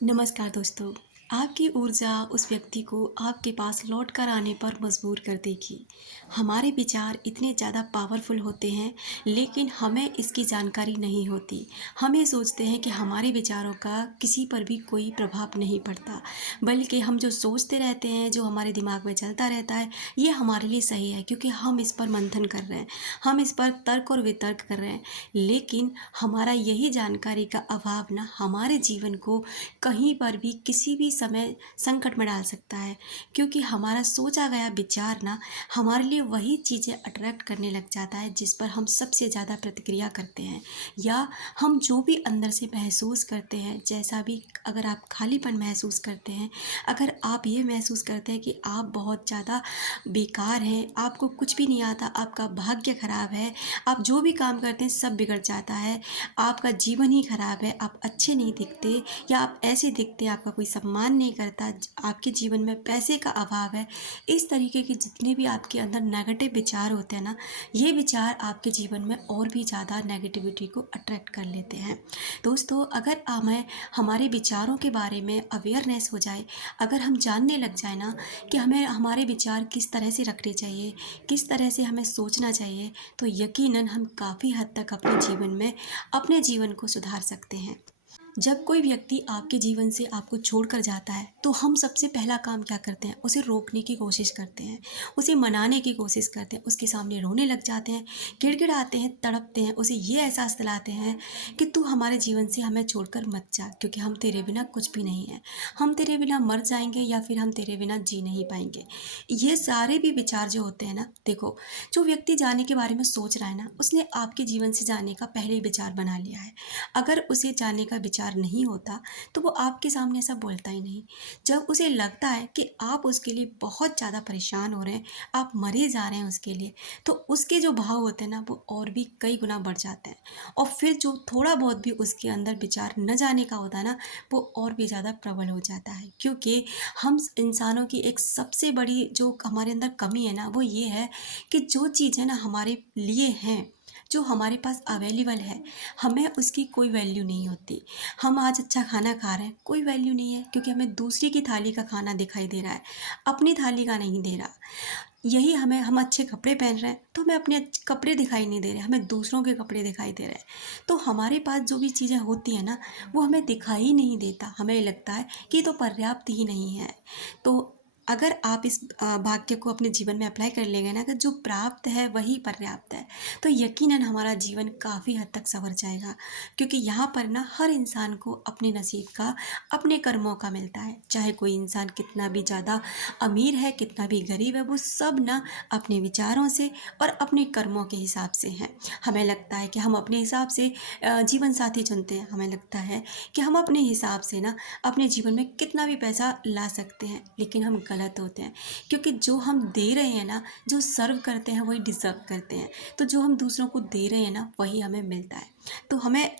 नमस्कार दोस्तों। आपकी ऊर्जा उस व्यक्ति को आपके पास लौट कर आने पर मजबूर कर देगी। हमारे विचार इतने ज़्यादा पावरफुल होते हैं, लेकिन हमें इसकी जानकारी नहीं होती। हम ये सोचते हैं कि हमारे विचारों का किसी पर भी कोई प्रभाव नहीं पड़ता, बल्कि हम जो सोचते रहते हैं, जो हमारे दिमाग में चलता रहता है, ये हमारे लिए सही है क्योंकि हम इस पर मंथन कर रहे हैं, हम इस पर तर्क और वितर्क कर रहे हैं। लेकिन हमारा यही जानकारी का अभाव ना हमारे जीवन को कहीं पर भी किसी भी समय संकट में डाल सकता है, क्योंकि हमारा सोचा गया विचार ना हमारे लिए वही चीज़ें अट्रैक्ट करने लग जाता है जिस पर हम सबसे ज़्यादा प्रतिक्रिया करते हैं, या हम जो भी अंदर से महसूस करते हैं, जैसा भी अगर आप खालीपन महसूस करते हैं, अगर आप ये महसूस करते हैं कि आप बहुत ज़्यादा बेकार हैं, आपको कुछ भी नहीं आता, आपका भाग्य खराब है, आप जो भी काम करते हैं सब बिगड़ जाता है, आपका जीवन ही खराब है, आप अच्छे नहीं दिखते, या आप ऐसे दिखते हैं, आपका कोई सम्मान नहीं करता, आपके जीवन में पैसे का अभाव है। इस तरीके के जितने भी आपके अंदर नेगेटिव विचार होते हैं ना, ये विचार आपके जीवन में और भी ज़्यादा नेगेटिविटी को अट्रैक्ट कर लेते हैं। दोस्तों, अगर हमें हमारे विचारों के बारे में अवेयरनेस हो जाए, अगर हम जानने लग जाए ना कि हमें हमारे विचार किस तरह से रखने चाहिए, किस तरह से हमें सोचना चाहिए, तो यकीनन हम काफ़ी हद तक अपने जीवन में अपने जीवन को सुधार सकते हैं। जब कोई व्यक्ति आपके जीवन से आपको छोड़कर जाता है, तो हम सबसे पहला काम क्या करते हैं? उसे रोकने की कोशिश करते हैं, उसे मनाने की कोशिश करते हैं, उसके सामने रोने लग जाते हैं, गिड़गिड़ाते हैं, तड़पते हैं, उसे ये एहसास दिलाते हैं कि तू हमारे जीवन से हमें छोड़कर मत जा, क्योंकि हम तेरे बिना कुछ भी नहीं है। हम तेरे बिना मर जाएंगे या फिर हम तेरे बिना जी नहीं पाएंगे। ये सारे भी विचार जो होते हैं ना, देखो, जो व्यक्ति जाने के बारे में सोच रहा है ना, उसने आपके जीवन से जाने का पहले ही विचार बना लिया है। अगर उसे जाने का विचार नहीं होता, तो वो आपके सामने ऐसा बोलता ही नहीं। जब उसे लगता है कि आप उसके लिए बहुत ज़्यादा परेशान हो रहे हैं, आप मरे जा रहे हैं उसके लिए, तो उसके जो भाव होते हैं ना, वो और भी कई गुना बढ़ जाते हैं। और फिर जो थोड़ा बहुत भी उसके अंदर विचार न जाने का होता है ना, वो और भी ज़्यादा प्रबल हो जाता है, क्योंकि हम इंसानों की एक सबसे बड़ी जो हमारे अंदर कमी है ना, वो ये है कि जो चीज़ें ना हमारे लिए हैं, जो हमारे पास अवेलेबल है, हमें उसकी कोई वैल्यू नहीं होती। हम आज अच्छा खाना खा रहे हैं, कोई वैल्यू नहीं है, क्योंकि हमें दूसरी की थाली का खाना दिखाई दे रहा है, अपनी थाली का नहीं दे रहा। यही हम अच्छे कपड़े पहन रहे हैं, तो हमें अपने कपड़े दिखाई नहीं दे रहे, हमें दूसरों के कपड़े दिखाई दे रहे हैं। तो हमारे पास जो भी चीज़ें होती हैं ना, वो हमें दिखाई ही नहीं देता, हमें लगता है कि ये तो पर्याप्त ही नहीं है। तो अगर आप इस वाक्य को अपने जीवन में अप्लाई कर लेंगे ना, कि जो प्राप्त है वही पर्याप्त है, तो यकीनन हमारा जीवन काफ़ी हद तक संवर जाएगा, क्योंकि यहाँ पर ना हर इंसान को अपने नसीब का, अपने कर्मों का मिलता है। चाहे कोई इंसान कितना भी ज़्यादा अमीर है, कितना भी गरीब है, वो सब ना अपने विचारों से और अपने कर्मों के हिसाब से हैं। हमें लगता है कि हम अपने हिसाब से जीवन साथी चुनते हैं, हमें लगता है कि हम अपने हिसाब से ना अपने जीवन में कितना भी पैसा ला सकते हैं, लेकिन हम गलत होते हैं, क्योंकि जो हम दे रहे हैं ना, जो सर्व करते हैं वही डिज़र्व करते हैं। तो जो हम दूसरों को दे रहे हैं ना, वही हमें मिलता है। तो हमें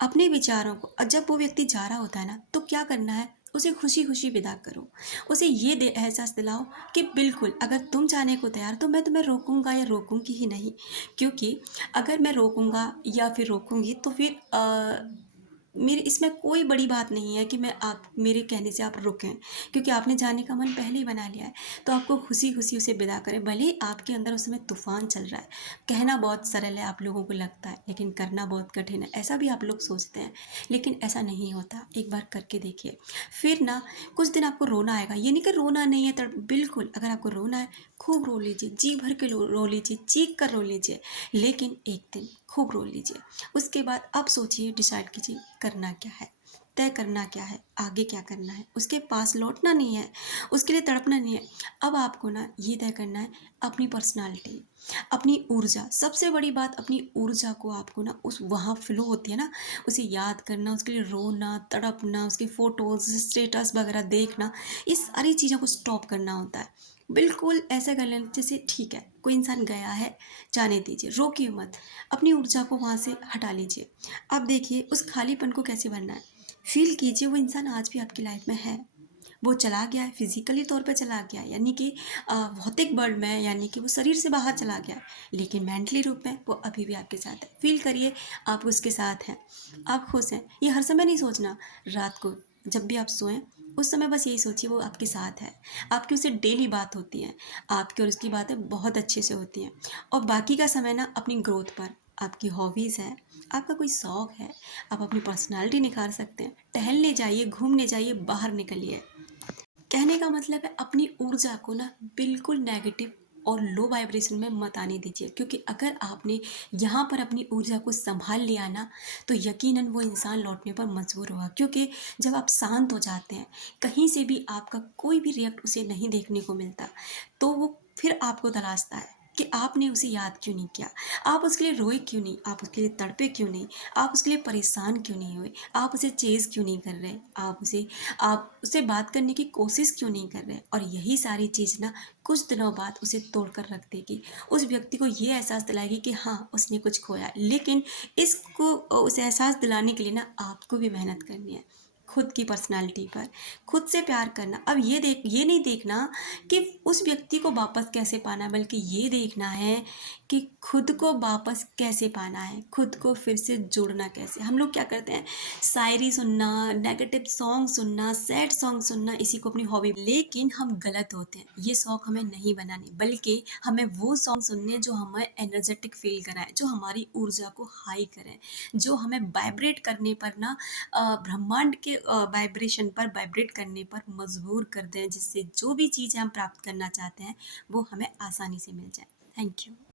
अपने विचारों को, और जब वो व्यक्ति जा रहा होता है ना, तो क्या करना है? उसे खुशी खुशी विदा करो। उसे ये एहसास दिलाओ कि बिल्कुल, अगर तुम जाने को तैयार, तो मैं तुम्हें रोकूंगा या रोकूंगी ही नहीं, क्योंकि अगर मैं रोकूंगा या फिर रोकूंगी, तो फिर मेरी इसमें कोई बड़ी बात नहीं है कि मैं आप मेरे कहने से आप रुकें, क्योंकि आपने जाने का मन पहले ही बना लिया है। तो आपको खुशी खुशी उसे विदा करें, भले ही आपके अंदर उस समय तूफान चल रहा है। कहना बहुत सरल है, आप लोगों को लगता है, लेकिन करना बहुत कठिन है, ऐसा भी आप लोग सोचते हैं, लेकिन ऐसा नहीं होता। एक बार करके देखिए, फिर ना कुछ दिन आपको रोना आएगा। ये नहीं कि रोना नहीं है, तब बिल्कुल, अगर आपको रोना है, खूब रो लीजिए, जी भर के रो लीजिए, चीख कर रो लीजिए, लेकिन एक दिन खूब रो लीजिए। उसके बाद अब सोचिए, डिसाइड कीजिए करना क्या है, तय करना क्या है, आगे क्या करना है। उसके पास लौटना नहीं है, उसके लिए तड़पना नहीं है। अब आपको ना ये तय करना है, अपनी पर्सनालिटी, अपनी ऊर्जा, सबसे बड़ी बात, अपनी ऊर्जा को आपको ना उस वहाँ फ्लो होती है ना, उसे याद करना, उसके लिए रोना, तड़पना, उसके फोटोज, स्टेटस वगैरह देखना, इस सारी चीज़ों को स्टॉप करना होता है। बिल्कुल ऐसा कर लेना, जैसे ठीक है, कोई इंसान गया है, जाने दीजिए, रोकिए मत, अपनी ऊर्जा को वहाँ से हटा लीजिए। अब देखिए उस खालीपन को कैसे भरना है, फील कीजिए वो इंसान आज भी आपकी लाइफ में है, वो चला गया है, फिजिकली तौर पे चला गया है, यानी कि भौतिक वर्ल्ड में, यानी कि वो शरीर से बाहर चला गया है, लेकिन मेंटली रूप में वो अभी भी आपके साथ है। फील करिए आप उसके साथ हैं, आप खुश हैं। ये हर समय नहीं सोचना, रात को जब भी आप सोएं उस समय बस यही सोचिए वो आपके साथ है। आपकी उससे डेली बात होती है, आपकी और उसकी बातें बहुत अच्छे से होती हैं। और बाकी का समय ना अपनी ग्रोथ पर, आपकी हॉबीज़ है, आपका कोई शौक है, आप अपनी पर्सनालिटी निखार सकते हैं। टहलने जाइए, घूमने जाइए, बाहर निकलिए। कहने का मतलब है अपनी ऊर्जा को ना बिल्कुल नेगेटिव और लो वाइब्रेशन में मत आने दीजिए, क्योंकि अगर आपने यहाँ पर अपनी ऊर्जा को संभाल लिया ना, तो यकीनन वो इंसान लौटने पर मजबूर होगा। क्योंकि जब आप शांत हो जाते हैं, कहीं से भी आपका कोई भी रिएक्ट उसे नहीं देखने को मिलता, तो वो फिर आपको तलाशता है कि आपने उसे याद क्यों नहीं किया, आप उसके लिए रोए क्यों नहीं, आप उसके लिए तड़पे क्यों नहीं, आप उसके लिए परेशान क्यों नहीं हुए, आप उसे चेज़ क्यों नहीं कर रहे, आप उससे बात करने की कोशिश क्यों नहीं कर रहे। और यही सारी चीज़ ना कुछ दिनों बाद उसे तोड़ कर रख देगी। उस व्यक्ति को ये एहसास दिलाएगी कि हाँ, उसने कुछ खोया। लेकिन इसको उसे एहसास दिलाने के लिए ना आपको भी मेहनत करनी है, खुद की पर्सनालिटी पर, खुद से प्यार करना। अब ये नहीं देखना कि उस व्यक्ति को वापस कैसे पाना है, बल्कि ये देखना है कि खुद को वापस कैसे पाना है, खुद को फिर से जोड़ना कैसे। हम लोग क्या करते हैं, शायरी सुनना, नेगेटिव सॉन्ग सुनना, सैड सॉन्ग सुनना, इसी को अपनी हॉबी, लेकिन हम गलत होते हैं। ये शौक हमें नहीं बनाने, बल्कि हमें वो सॉन्ग सुनने जो हमें एनर्जेटिक फील कराएं, जो हमारी ऊर्जा को हाई करें, जो हमें वाइब्रेट करने पर ना ब्रह्मांड के वाइब्रेशन पर वाइब्रेट करने पर मजबूर कर दें, जिससे जो भी चीज़ें हम प्राप्त करना चाहते हैं वो हमें आसानी से मिल जाए। Thank you.